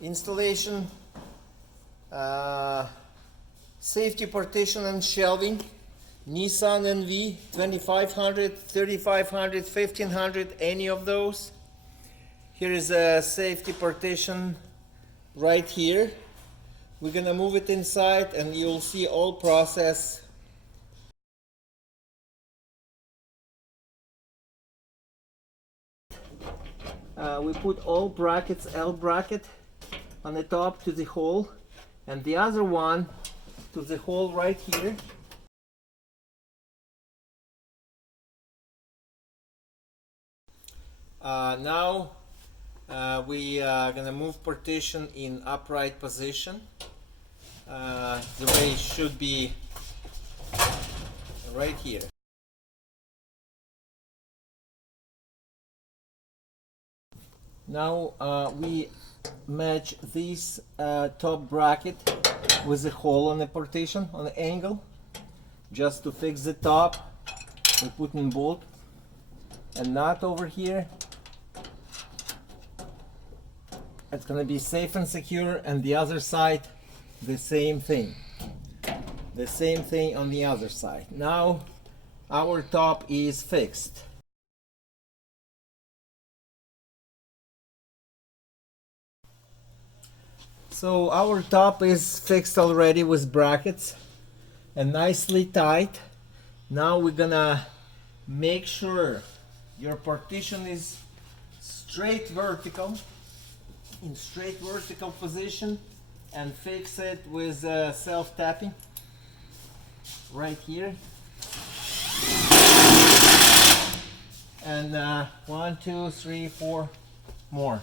installation, safety partition and shelving, Nissan NV 2500, 3500, 1500, any of those. Here is a safety partition right here. We're gonna move it inside and you'll see all process. We put all brackets, L bracket on the top to the hole, and the other one to the hole right here. Now we are gonna move partition in upright position. The way it should be right here. Now we match this top bracket with a hole on the partition on the angle. Just to fix the top, we put in bolt and nut over here. It's gonna be safe and secure, and the other side the same thing. The same thing on the other side. Now our top is fixed. So our top is fixed already with brackets and nicely tight. Now we're gonna make sure your partition is straight vertical, in straight vertical position, and fix it with self-tapping right here. And 1, 2, 3, 4 more.